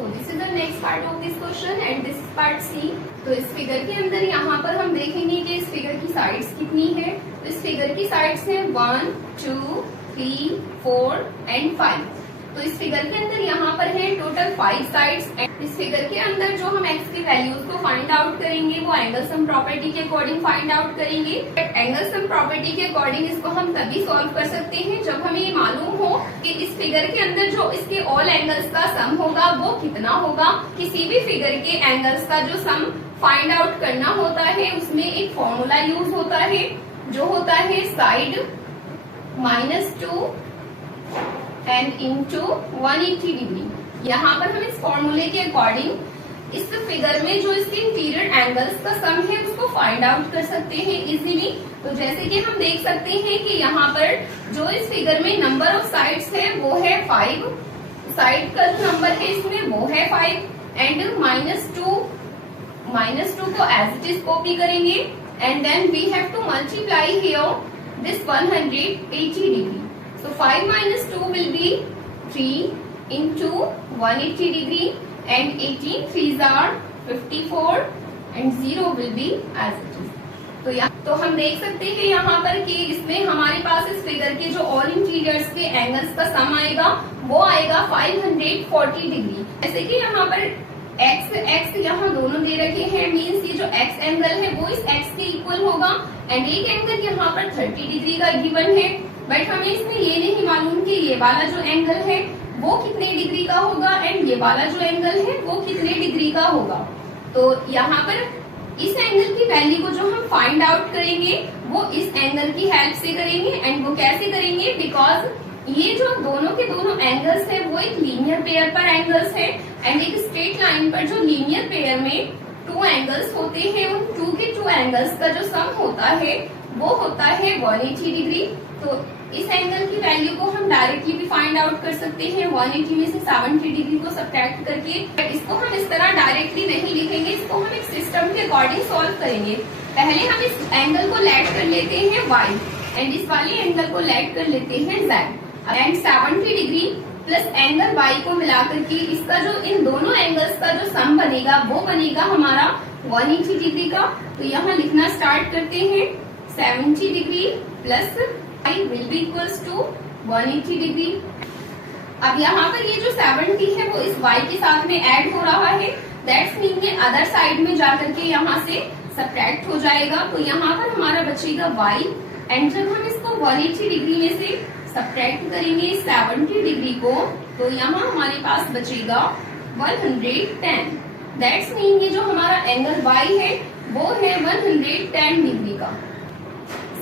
So this is the next part of this question and this is part C. तो इस figure के अंदर यहाँ पर हम देखेंगे कि इस फिगर की साइड्स कितनी है। तो इस फिगर की साइड्स हैं 1, 2, 3, 4 एंड 5। तो इस फिगर के अंदर यहाँ पर है टोटल 5 साइड्स। इस फिगर के अंदर जो हम x की वैल्यूज को फाइंड आउट करेंगे वो एंगल सम प्रॉपर्टी के अकॉर्डिंग फाइंड आउट करेंगे। एंगल सम प्रॉपर्टी के अकॉर्डिंग इसको हम तभी सॉल्व कर सकते हैं जब हमें ये मालूम हो कि इस फिगर के अंदर जो इसके ऑल एंगल्स का सम होगा वो कितना होगा। किसी भी फिगर के एंगल्स का जो सम फाइंड आउट करना होता है उसमें एक फॉर्मूला यूज होता है जो होता है साइड -2 एंड इंटू 180 डिग्री। यहाँ पर हम इस फॉर्मूले के अकॉर्डिंग इस फिगर में जो इसके इंटीरियर एंगल्स का सम है उसको फाइंड आउट कर सकते हैं इजीली। तो जैसे कि हम देख सकते हैं कि यहाँ पर जो इस फिगर में नंबर ऑफ साइड्स है वो है 5। साइड का जो नंबर है इसमें वो है 5 एंड -2 को एज इट इज कॉपी करेंगे and then we have to multiply here this 180 degree. So 5 minus 2 will be 3 into 180 degree and 18 3s are 54 and 0 will be as it is। तो हम देख सकते हैं यहाँ पर कि इसमें हमारे पास इस फिगर के जो ऑल इंटीरियर्स के एंगल्स का सम आएगा वो आएगा 540 डिग्री। जैसे कि यहाँ पर x यहाँ दोनों दे रखे हैं, मीन्स ये जो x एंगल है वो इस x के इक्वल होगा एंड एक एंगल यहाँ पर 30 डिग्री का गिवन है। बट हमें इसमें ये नहीं मालूम कि ये वाला जो एंगल है वो कितने डिग्री का होगा एंड ये वाला जो एंगल है वो कितने डिग्री का होगा। तो यहाँ पर इस एंगल की वैल्यू को जो हम फाइंड आउट करेंगे वो इस एंगल की हेल्प से करेंगे एंड वो कैसे करेंगे, बिकॉज ये जो दोनों के दोनों एंगल्स है वो एक लीनियर पेयर पर एंगल्स है एंड एक स्ट्रेट लाइन पर जो लीनियर पेयर में 2 एंगल्स होते हैं उन 2 के 2 एंगल्स का जो सम होता है वो होता है 180 डिग्री। तो इस एंगल की वैल्यू को हम डायरेक्टली भी फाइंड आउट कर सकते हैं 180 में से 70 डिग्री को सब्ट्रैक्ट करके। बट इसको हम इस तरह डायरेक्टली नहीं लिखेंगे, इसको हम एक सिस्टम के अकॉर्डिंग सॉल्व करेंगे। पहले हम इस एंगल को लेट कर लेते हैं y एंड इस वाले एंगल को लेट कर लेते हैं z and 70 degree plus angle y को मिलाकर के इसका जो इन दोनों एंगल्स का जो सम बनेगा वो बनेगा हमारा 180 डिग्री का। तो यहाँ लिखना स्टार्ट करते हैं 70 degree plus I will be equals to 180 degree. अब यहाँ पर ये जो 70 है वो इस y के साथ में ऐड हो रहा है, दैट्स मीन ये अदर साइड में जाकर के यहाँ से सब्ट्रैक्ट हो जाएगा। तो यहाँ पर हमारा बचेगा y एंड जब हम इसको 180 डिग्री में से सब्ट्रैक्ट करेंगे 70 डिग्री को तो यहाँ हमारे पास बचेगा 110। दैट्स मीन ये जो हमारा एंगल y है वो है 110 डिग्री का।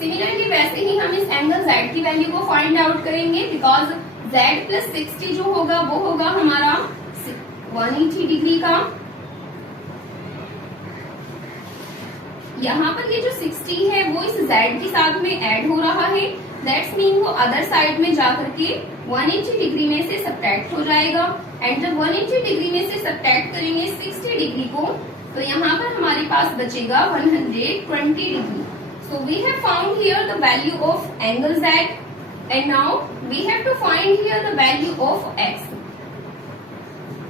सिमिलरली वैसे ही हम इस एंगल z की वैल्यू को फाइंड आउट करेंगे बिकॉज z प्लस 60 जो होगा वो होगा हमारा 180 डिग्री का। यहाँ पर ये जो 60 है वो इस z के साथ में ऐड हो रहा है, दैट्स मीन वो अदर साइड में जाकर के 180 डिग्री में से सब्ट्रैक्ट हो जाएगा एंड जब 180 डिग्री में से सब्ट्रैक्ट करेंगे 60 डिग्री को तो यहाँ पर हमारे पास बचेगा 120 degree. So we have found here the value of angle z and now we have to find here the value of x।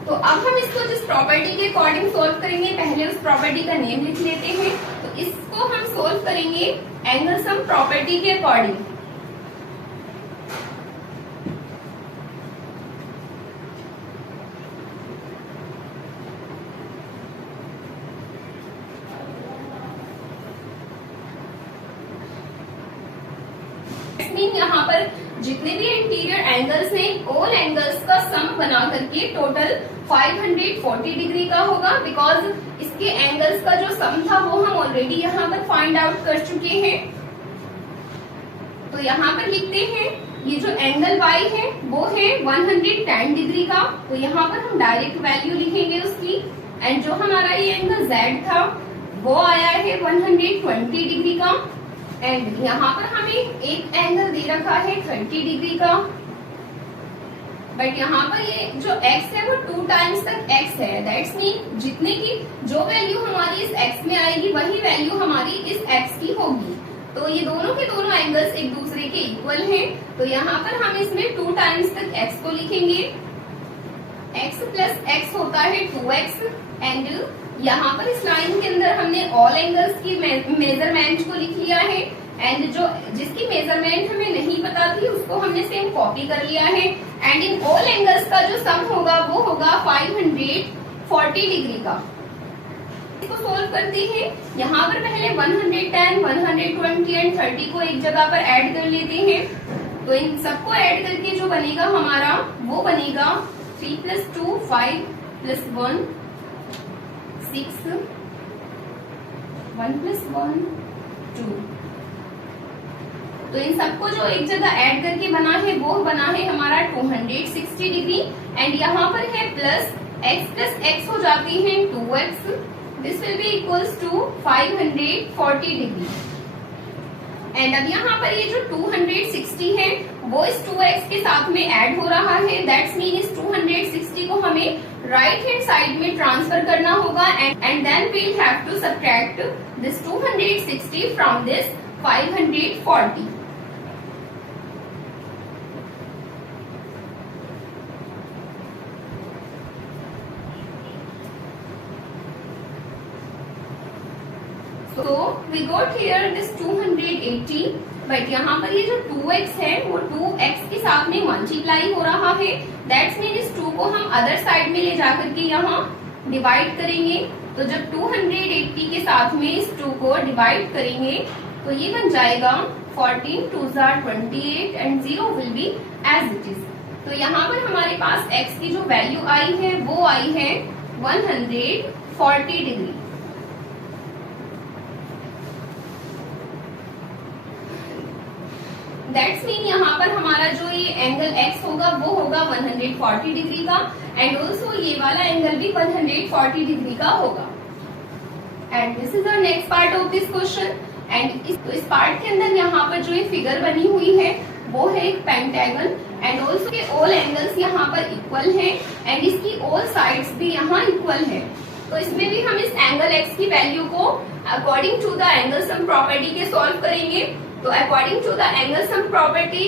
तो अब हम इसको जिस प्रॉपर्टी के अकॉर्डिंग सोल्व करेंगे, पहले उस प्रॉपर्टी का नेम लिख लेते हैं। तो इसको हम सोल्व करेंगे एंगल सम प्रॉपर्टी के अकॉर्डिंग। यहाँ पर जितने भी इंटीरियर एंगल्स हैं ऑल एंगल्स का सम बना करके टोटल 540 डिग्री का होगा बिकॉज इसके एंगल्स का जो सम था वो हम ऑलरेडी यहाँ पर फाइंड आउट कर चुके हैं। तो यहाँ पर लिखते हैं ये जो एंगल y है वो है 110 डिग्री का। तो यहाँ पर हम डायरेक्ट वैल्यू लिखेंगे उसकी एंड जो हमारा ये एंगल z था वो आया है 120 डिग्री का एंड यहाँ पर हमें एक एंगल दे रखा है 30 डिग्री का। बट यहाँ पर ये जो x है वो 2 टाइम्स तक x है, दैट्स मीन जितने की जो वैल्यू हमारी इस x में आएगी वही वैल्यू हमारी इस x की होगी। तो ये दोनों के दोनों एंगल्स एक दूसरे के इक्वल हैं। तो यहाँ पर हम इसमें 2 टाइम्स तक x को लिखेंगे x प्लस x होता है 2x एंड यहाँ पर इस लाइन के अंदर हमने ऑल एंगल्स की मेजरमेंट को लिख लिया है एंड जो जिसकी मेजरमेंट हमें नहीं पता थी उसको हमने सेम कॉपी कर लिया है एंड इन ऑल एंगल्स का जो सम होगा वो होगा 540 डिग्री का। इसको सोल्व करते हैं। यहाँ पर पहले 110, 120 एंड 30 को एक जगह पर ऐड कर लेते हैं। तो इन सबको ऐड करके जो बनेगा हमारा वो बनेगा 3 + 2 5 + 1 6 1 + 1 2। तो इन सबको जो एक जगह ऐड करके बना है वो बना है हमारा 260 डिग्री एंड यहाँ पर है प्लस x + x हो जाती है 2x। This will be equals to 540 degree and अब यहाँ पर ये जो 260 है वो इस 2x के साथ में ऐड हो रहा है। दैट्स मीन इस 260 को हमें राइट हैंड साइड में ट्रांसफर करना होगा and then we have to subtract this 260 from this 540। तो we got here this 280 but यहाँ पर ये जो 2x है वो 2x के साथ में मल्टीप्लाई हो रहा है। दैट्स मीन इस 2 को हम अदर साइड में ले जाकर के यहाँ डिवाइड करेंगे। तो जब 280 के साथ में इस 2 को डिवाइड करेंगे तो ये बन जाएगा 14 2 28 and 0 will be as it is. तो यहाँ पर हमारे पास x की जो वैल्यू आई है वो आई है 140 डिग्री। दैट्स मीन यहाँ पर हमारा जो ये एंगल x होगा वो होगा 140 डिग्री का एंड ऑल्सो ये वाला एंगल भी 140 डिग्री का होगा। And this is our next part of this question and इस पार्ट के अंदर यहाँ पर जो ये फिगर बनी हुई है वो है एक पेंटागन एंड ऑल्सो के ऑल एंगल्स यहाँ पर इक्वल हैं एंड इसकी ऑल साइड्स भी यहाँ इक्वल है। तो इसमें भी हम इस एंगल x की वैल्यू को according to the angle sum property के सॉल्व करेंगे। तो according to the angle sum property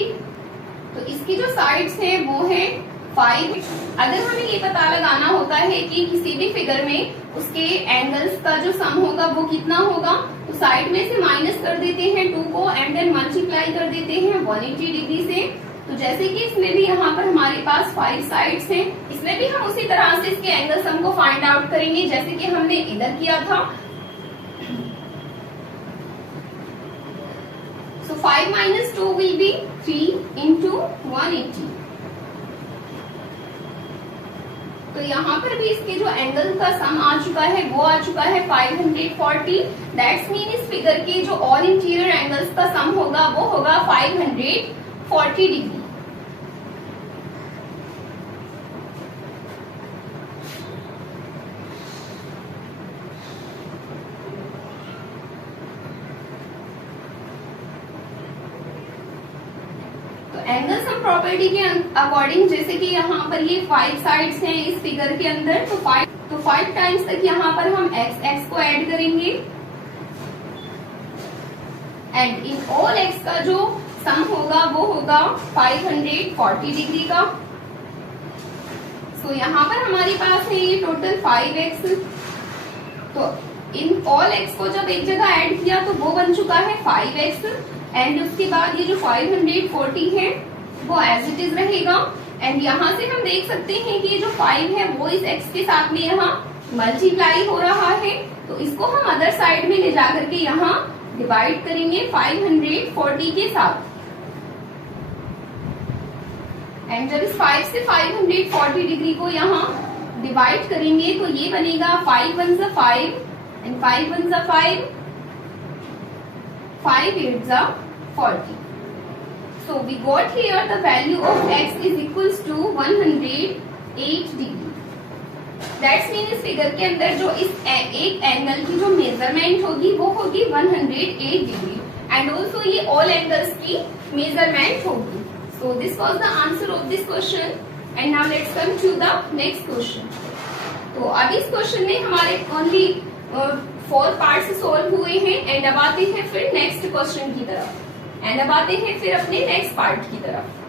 तो इसकी जो साइड्स हैं वो है 5। अगर हमें ये पता लगाना होता है कि किसी भी फिगर में उसके एंगल्स का जो सम होगा वो कितना होगा तो साइड में से माइनस कर देते हैं 2 को एंड देन मल्टीप्लाई कर देते हैं 180 डिग्री से। तो जैसे कि इसमें भी यहाँ पर हमारे पास 5 साइड्स हैं, इसमें भी हम उसी तरह से इसके एंगल सम को फाइंड आउट करेंगे जैसे कि हमने इधर किया था। So 5 - 2 will be 3 into 180। तो यहाँ पर भी इसके जो एंगल का सम आ चुका है वो आ चुका है 540। दैट्स मीन इस फिगर के जो ऑल इंटीरियर एंगल्स का सम होगा वो होगा 540 डिग्री। एंगल सम प्रॉपर्टी के अकॉर्डिंग जैसे कि यहाँ पर ये 5 साइड्स हैं इस फिगर के अंदर तो 5 टाइम्स तक यहाँ पर हम x को ऐड करेंगे एंड इन ऑल x का जो सम होगा वो होगा 540 डिग्री का। सो यहाँ पर हमारे पास है ये टोटल 5x। तो इन ऑल x को जब एक जगह ऐड किया तो वो बन चुका है 5x एंड उसके बाद ये जो 540 है वो एज इट इज रहेगा एंड यहाँ से हम देख सकते हैं कि ये जो 5 है वो इस x के साथ में यहाँ मल्टीप्लाई हो रहा है। तो इसको हम अदर साइड में ले जाकर के यहाँ डिवाइड करेंगे 540 के साथ एंड जब इस 5 से 540 डिग्री को यहाँ डिवाइड करेंगे तो ये बनेगा 5 1 * 5 and 5 1 * 5 5 8 * 40। So we got here the value of x is equals to 108 degree। That's mean इस फिगर के अंदर जो इस एक एंगल की जो मेजरमेंट होगी वो होगी 108 डिग्री एंड ऑल्सो ये ऑल एंगल्स की मेजरमेंट होगी। So this was the answer of this question and now let's come to the next question। तो अब इस क्वेश्चन में हमारे ओनली 4 पार्ट्स सोल्व हुए हैं एंड अब आते हैं फिर नेक्स्ट क्वेश्चन की तरफ एंड अब आते हैं फिर अपने नेक्स्ट पार्ट की तरफ।